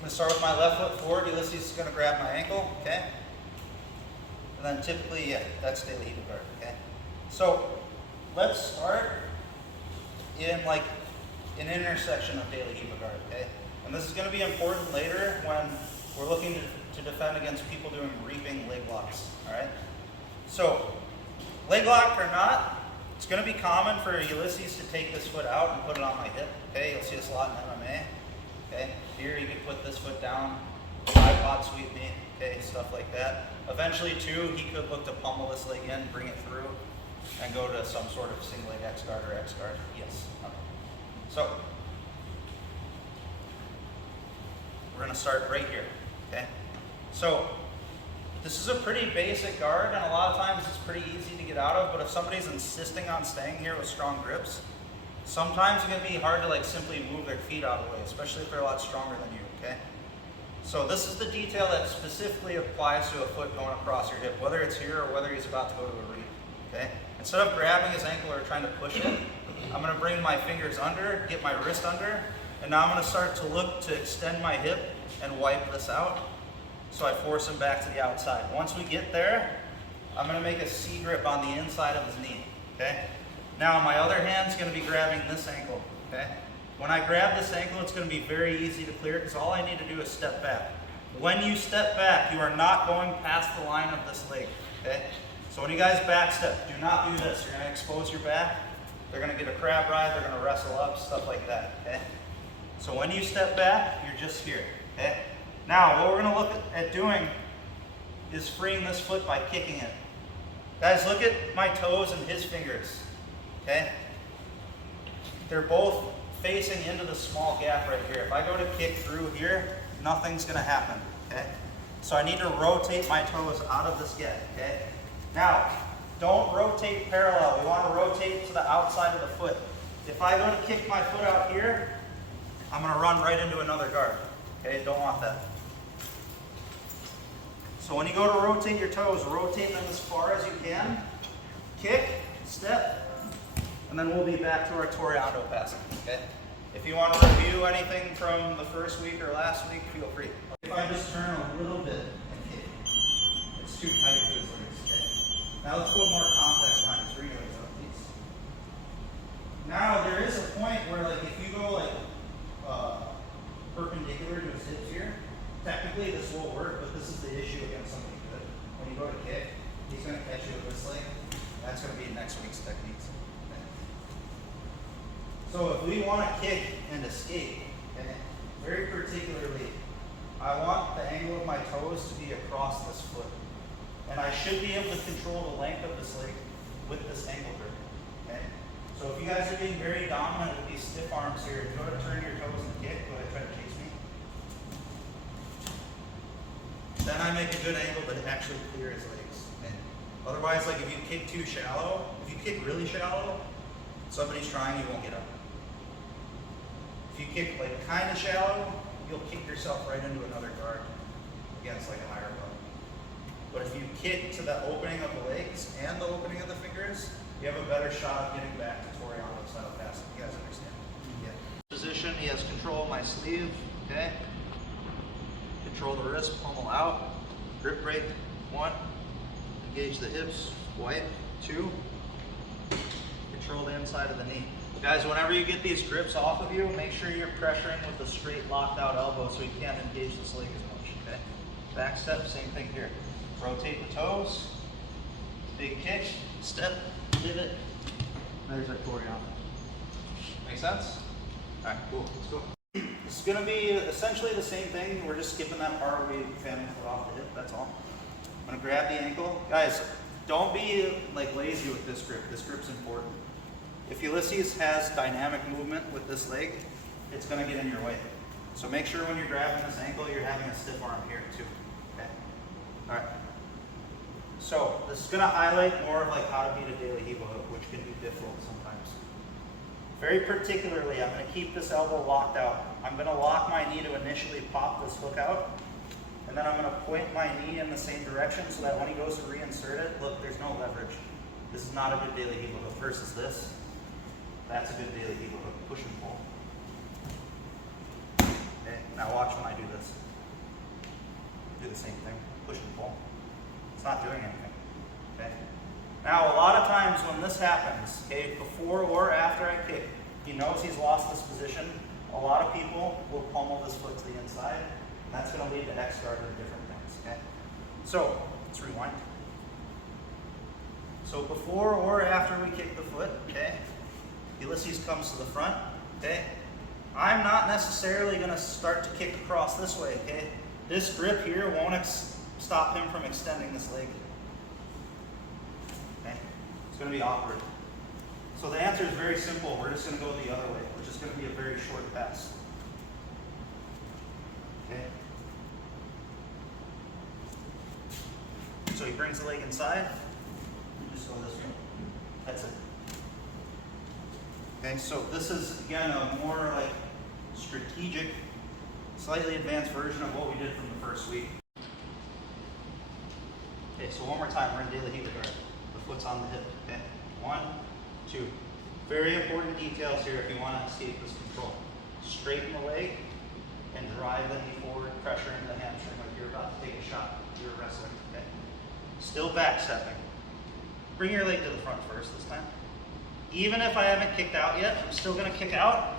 I'm going to start with my left foot forward. Ulysses is going to grab my ankle, okay? And then typically, yeah, that's daily Riva Guard, okay? So let's start in like an intersection of daily Riva Guard, okay? And this is going to be important later when we're looking to defend against people doing reaping leg locks, all right? So leg lock or not, it's going to be common for Ulysses to take this foot out and put it on my hip, okay? You'll see this a lot in MMA, okay? Here you can put this foot down, tripod sweep knee, okay, stuff like that. Eventually too, he could look to pummel this leg in, bring it through, and go to some sort of single leg X guard or X guard, yes. Okay. So, we're going to start right here, okay? So, this is a pretty basic guard, and a lot of times it's pretty easy to get out of, but if somebody's insisting on staying here with strong grips, sometimes it's going to be hard to like simply move their feet out of the way, especially if they're a lot stronger than you, okay? So this is the detail that specifically applies to a foot going across your hip, whether it's here or whether he's about to go to a reap, okay? Instead of grabbing his ankle or trying to push it, I'm going to bring my fingers under, get my wrist under, and now I'm going to start to look to extend my hip and wipe this out. So I force him back to the outside. Once we get there, I'm going to make a C grip on the inside of his knee, okay? Now my other hand's going to be grabbing this ankle, okay? When I grab this ankle, it's going to be very easy to clear because all I need to do is step back. When you step back, you are not going past the line of this leg, okay? So when you guys back step, do not do this. You're going to expose your back. They're going to get a crab ride. They're going to wrestle up, stuff like that, okay? So when you step back, you're just here, okay? Now, what we're going to look at doing is freeing this foot by kicking it. Guys, look at my toes and his fingers, okay? They're both facing into the small gap right here. If I go to kick through here, nothing's going to happen, okay? So I need to rotate my toes out of this gap, okay? Now, don't rotate parallel. We want to rotate to the outside of the foot. If I go to kick my foot out here, I'm going to run right into another guard, okay? Don't want that. So when you go to rotate your toes, rotate them as far as you can. Kick, step, and then we'll be back to our Toreando passing, okay? If you want to review anything from the first week or last week, feel free. If I just turn a little bit and kick, it's too tight to his legs, okay? Now let's put more context behind his relays on these. Now there is a point where like if you go like perpendicular to his hips here, technically this will work, but this is the issue against something good. When you go to kick, he's going to catch you with this leg. That's going to be next week's techniques. Okay. So if we want to kick and escape, okay, very particularly, I want the angle of my toes to be across this foot. And I should be able to control the length of this leg with this ankle grip. Okay? So if you guys are being very dominant with these stiff arms here, if you go to turn your toes and kick, go ahead and try to chase me. Then I make a good angle to actually clear his legs. Okay? Otherwise, like if you kick too shallow, if you kick really shallow, somebody's trying, you won't get up. If you kick like kind of shallow, you'll kick yourself right into another guard against like a higher body. But if you kick to the opening of the legs and the opening of the fingers, you have a better shot of getting back to Toreando style passing. You guys understand? Yeah. Position, he has control of my sleeve, okay? Control the wrist, pummel out, grip break, 1, engage the hips, wipe, 2, control the inside of the knee. Guys, whenever you get these grips off of you, make sure you're pressuring with the straight locked out elbow so you can't engage this leg as much, okay? Back step, same thing here. Rotate the toes, big kick, step, pivot. There's our Toreando. Make sense? All right, cool, let's go. This is gonna be essentially the same thing. We're just skipping that part where we fan the foot off the hip, that's all. I'm gonna grab the ankle. Guys, don't be like lazy with this grip. This grip's important. If Ulysses has dynamic movement with this leg, it's gonna get in your way. So make sure when you're grabbing this ankle, you're having a stiff arm here too, okay? All right. So this is gonna highlight more of like how to beat a daily Riva hook, which can be difficult sometimes. Very particularly, I'm gonna keep this elbow locked out. I'm gonna lock my knee to initially pop this hook out, and then I'm gonna point my knee in the same direction so that when he goes to reinsert it, look, there's no leverage. This is not a good daily Riva hook versus this. That's a good daily Riva hook, push and pull. Okay. Now watch when I do this. Do the same thing, push and pull. It's not doing anything, okay? Now a lot of times when this happens, okay, before or after I kick, he knows he's lost this position. A lot of people will pummel this foot to the inside, and that's gonna lead to X guard or different things, okay? So, let's rewind. So before or after we kick the foot, okay, Ulysses comes to the front, okay? I'm not necessarily gonna start to kick across this way, okay? This grip here won't stop him from extending this leg. Okay? It's gonna be awkward. So the answer is very simple. We're just gonna go the other way, which is gonna be a very short pass. Okay? So he brings the leg inside, just go this way. That's it. Okay, so this is again a more like strategic, slightly advanced version of what we did from the first week. Okay, so one more time, we're in DLR Guard. The foot's on the hip, okay? 1, 2. Very important details here if you want to escape this control. Straighten the leg and drive the knee forward, pressure into the hamstring like you're about to take a shot. You're wrestling, okay? Still back stepping. Bring your leg to the front first this time. Even if I haven't kicked out yet, I'm still gonna kick out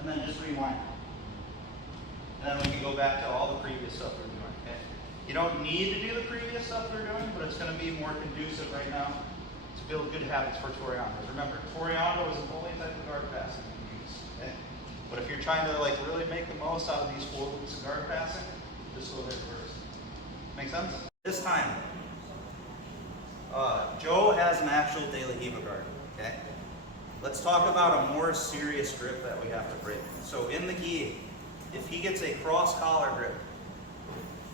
and then just rewind. And then we can go back to all the previous stuff we're doing, okay? You don't need to do the previous stuff we're doing, but it's gonna be more conducive right now to build good habits for Toreando. Remember, Toreando is the only type of guard passing you use, okay? But if you're trying to like really make the most out of these 4 weeks of guard passing, just go there first. Make sense? This time, Joe has an actual DLR Guard, okay? Let's talk about a more serious grip that we have to break. So in the gi, if he gets a cross collar grip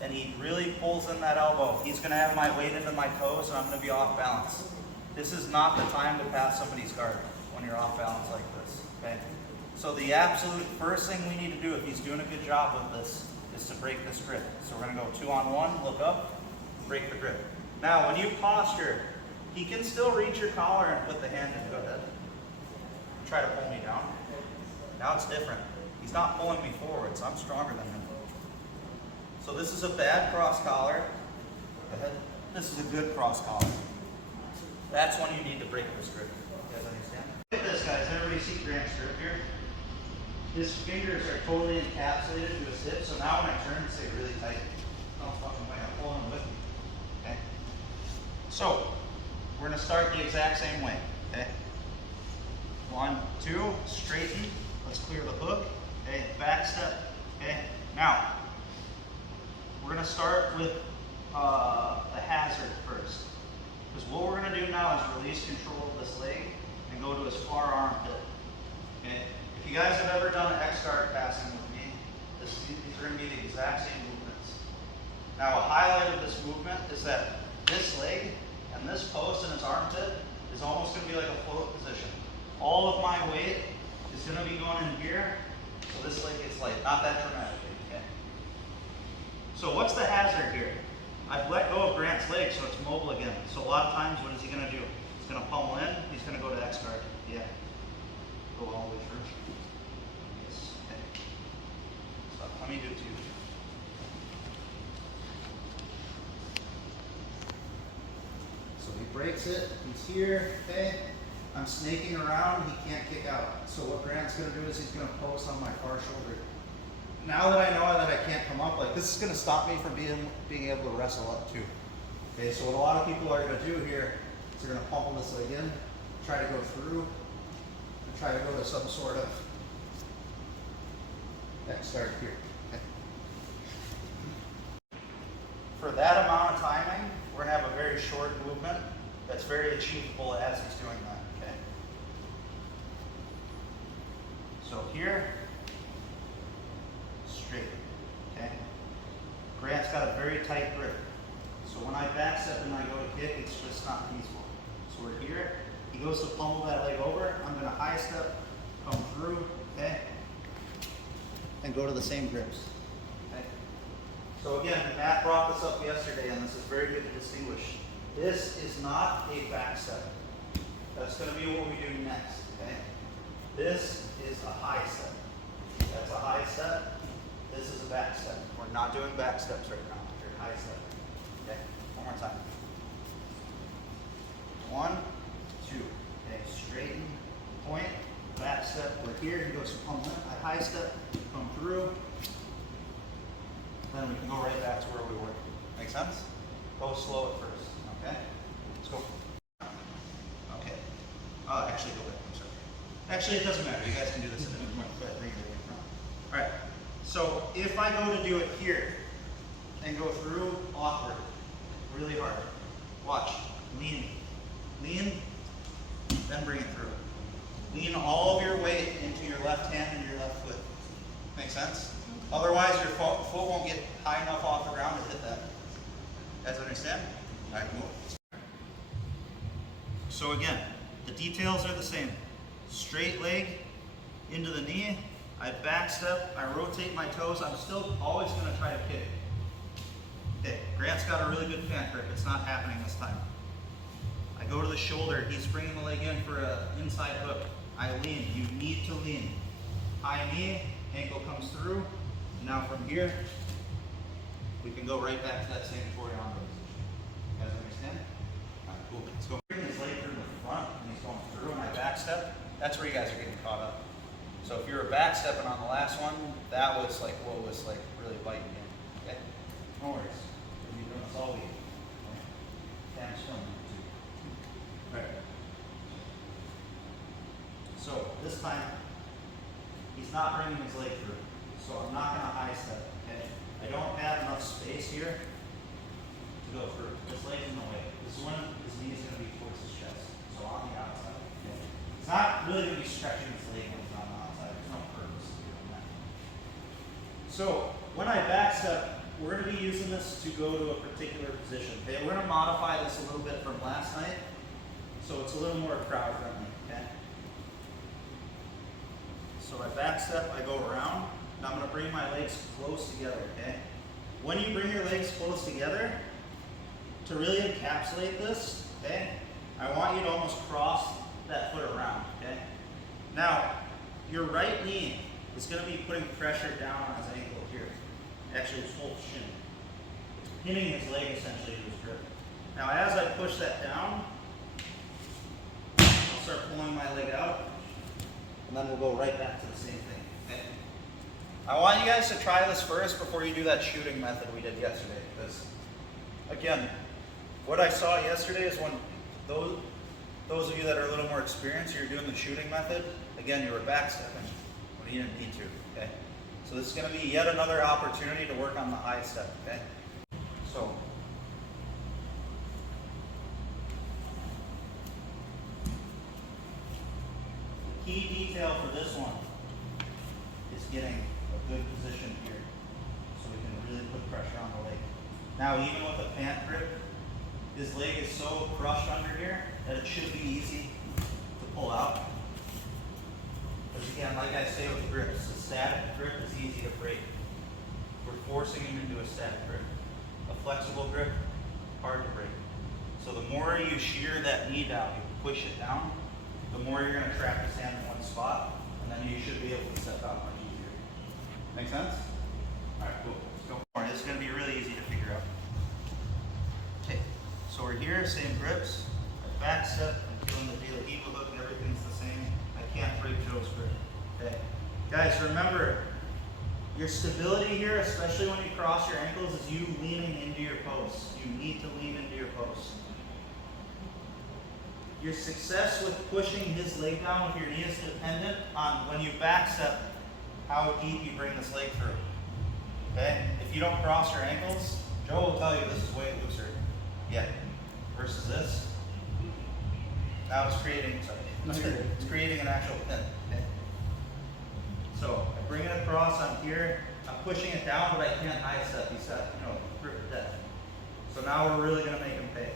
and he really pulls in that elbow, he's gonna have my weight into my toes and I'm gonna be off balance. This is not the time to pass somebody's guard when you're off balance like this, okay? So the absolute first thing we need to do if he's doing a good job with this is to break this grip. So we're gonna go 2-on-1, look up, break the grip. Now when you posture, he can still reach your collar and put the hand in, go ahead. Try to pull me down. Now it's different. He's not pulling me forward, so I'm stronger than him. So this is a bad cross collar. Go ahead. This is a good cross collar. That's when you need to break this grip. You guys understand? Look at this, guys. Everybody see Grant's grip here? His fingers are totally encapsulated to his hip, so now when I turn, they stay really tight. No fucking way, I'm pulling with me. Okay? So, we're gonna start the exact same way, okay? 1, 2, straighten. Let's clear the hook. Okay, back step. Okay, now we're gonna start with the hazard first, because what we're gonna do now is release control of this leg and go to his far armpit. Okay, if you guys have ever done X guard passing with me, these are gonna be the exact same movements. Now, a highlight of this movement is that this leg and this post in its armpit is almost gonna be like a float position. All of my weight is going to be going in here, so this leg gets light. Not that dramatically, okay? So what's the hazard here? I've let go of Grant's leg, so it's mobile again. So a lot of times, what is he going to do? He's going to pummel in, he's going to go to X guard. Yeah. Go all the way through. Yes, okay. So let me do 2. So he breaks it, he's here, okay? I'm snaking around, he can't kick out. So what Grant's gonna do is he's gonna post on my far shoulder. Now that I know that I can't come up, like this is gonna stop me from being able to wrestle up too. Okay, so what a lot of people are gonna do here is they're gonna pummel this leg in, try to go through, and try to go to some sort of X start here. Okay. For that amount of timing, we're gonna have a very short movement that's very achievable as he's doing that. So here, straight, okay? Grant's got a very tight grip. So when I back step and I go to kick, it's just not feasible. So we're here, he goes to pummel that leg over, I'm gonna high step, come through, okay? And go to the same grips, okay? So again, Matt brought this up yesterday, and this is very good to distinguish. This is not a back step. That's gonna be what we do next, okay? This is a high step. That's a high step. This is a back step. We're not doing back steps right now. You're high step. Okay, one more time. 1, 2. Okay, straighten, point, back step. We're here. He goes from a high step, come through. Then we can go right back to where we were. Make sense? Go slow at first. Okay? Let's go. Okay. Actually, go back. I'm sorry. Actually, it doesn't matter. You guys can do this at any point. But bring it right in front. All right. So if I go to do it here and go through awkward, really hard. Watch. Lean. Lean. Then bring it through. Lean all of your weight into your left hand and your left foot. Make sense? Otherwise, your foot won't get high enough off the ground to hit that. You guys understand? All right, move. So again, the details are the same. Straight leg into the knee. I back step. I rotate my toes. I'm still always going to try to kick. Okay, Grant's got a really good pant grip. It's not happening this time. I go to the shoulder. He's bringing the leg in for an inside hook. I lean. You need to lean. High knee, ankle comes through. Now from here, we can go right back to that same Toreando position. You guys understand? All right, cool. Let's go. Bring his leg through the front, and he's going through, and I back step. That's where you guys are getting caught up. So if you were back stepping on the last one, that was like what was like really biting in. Okay? No worries. We'll be doing this all week. Okay? Cam's filming too. All right. So this time, he's not bringing his leg through. So I'm not going to high step, okay? I don't have enough space here to go through. This leg's in the way. This one, his knee is going to be towards his chest. So on the outside, okay? It's not really going to be stretching his leg when it's on the outside. There's no purpose in doing that. So when I back step, we're going to be using this to go to a particular position, okay? We're going to modify this a little bit from last night, so it's a little more crowd friendly, okay? So I back step, I go around. Now I'm going to bring my legs close together, okay? When you bring your legs close together, to really encapsulate this, okay, I want you to almost cross that foot around, okay? Now, your right knee is going to be putting pressure down on his ankle here. Actually, his whole shin. It's pinning his leg essentially to his grip. Now, as I push that down, I'll start pulling my leg out, and then we'll go right back to the same thing, okay? I want you guys to try this first before you do that shooting method we did yesterday, because again, what I saw yesterday is when those of you that are a little more experienced, you're doing the shooting method, again, you were backstepping when you didn't need to, okay? So this is going to be yet another opportunity to work on the high step, okay? So, the key detail for this one is getting a good position here so we can really put pressure on the leg. Now, even with a pant grip, his leg is so crushed under here that it should be easy to pull out. Because again, like I say with grips, a static grip is easy to break. We're forcing him into a static grip. A flexible grip, hard to break. So the more you shear that knee down, you push it down, the more you're going to trap his hand in one spot, and then you should be able to step out much easier. Make sense? All right, cool. Let's go more. This is going to be really easy to figure out. Okay, so we're here, same grips. I back step, I'm doing the DLR hook, everything's the same. I can't break Joe's grip. Okay, guys, remember your stability here, especially when you cross your ankles, is you leaning into your post. You need to lean into your post. Your success with pushing his leg down with your knee is dependent on when you back step, how deep you bring this leg through. Okay? If you don't cross your ankles, Joe will tell you this is way looser. Yeah. Versus this. Now it's creating, it's creating an actual pin. Okay? So I bring it across, I'm here, I'm pushing it down, but I can't high step. He's got, grip to death. So now we're really gonna make him pay.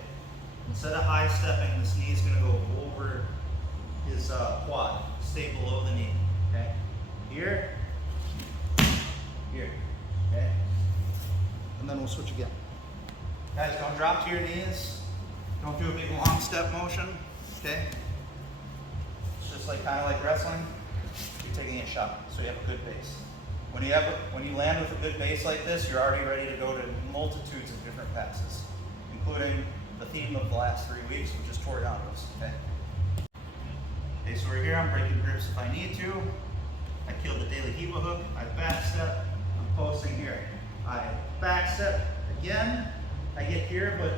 Instead of high stepping, this knee is gonna go over his quad, stay below the knee. Okay? Here, here. Okay? And then we'll switch again. Guys, don't drop to your knees. Don't do a big long step motion. Okay? It's just like kind of like wrestling. You're taking a shot, so you have a good base. When you land with a good base like this, you're already ready to go to multitudes of different passes, including the theme of the last 3 weeks, which is Toreandos. Okay. Okay, so we're here. I'm breaking grips if I need to. I killed the daily Riva hook. I back step. I'm posting here. I back step again. I get here, but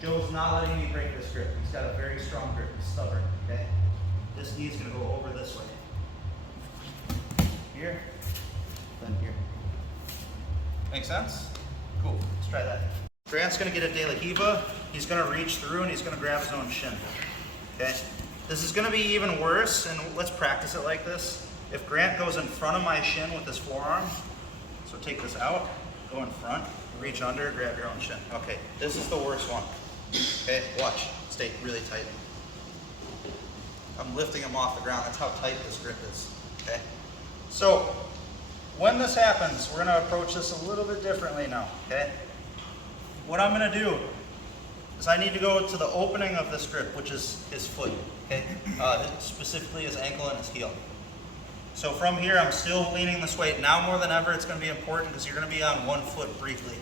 Joe's not letting me break this grip. He's got a very strong grip. He's stubborn. Okay. This knee's gonna go over this way. Here, then here. Make sense? Cool. Let's try that. Grant's gonna get a daily Riva. He's gonna reach through and he's gonna grab his own shin. Okay. This is going to be even worse, and let's practice it like this. If Grant goes in front of my shin with his forearm, so take this out, go in front, reach under, grab your own shin. Okay, this is the worst one. Okay, watch, stay really tight. I'm lifting him off the ground, that's how tight this grip is. Okay, so when this happens, we're going to approach this a little bit differently now. Okay, what I'm going to do is I need to go to the opening of this grip, which is his foot, okay? Specifically his ankle and his heel. So from here, I'm still leaning this weight. Now more than ever, it's gonna be important because you're gonna be on one foot briefly.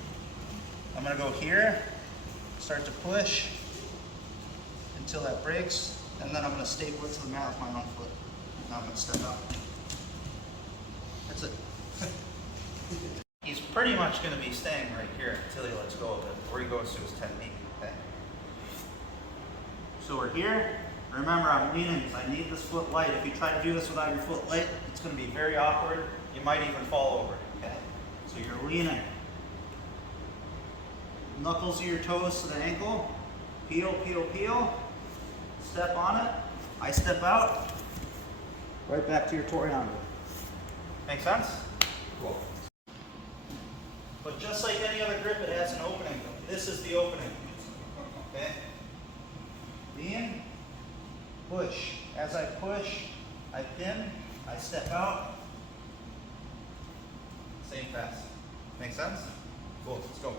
I'm gonna go here, start to push until that breaks, and then I'm gonna staple it to the mat with my own foot. Now I'm gonna step out. That's it. He's pretty much gonna be staying right here until he lets go of it, before he goes to his technique. Okay. So we're here. Remember, I'm leaning because I need this foot light. If you try to do this without your foot light, it's going to be very awkward. You might even fall over. Okay. So you're leaning. Knuckles of your toes to the ankle. Peel, peel, peel. Step on it. I step out. Right back to your Toreando. Make sense? Cool. But just like any other grip, it has an opening. This is the opening. Okay? Lean, push. As I push, I pin, I step out. Same pass. Make sense? Cool, let's go.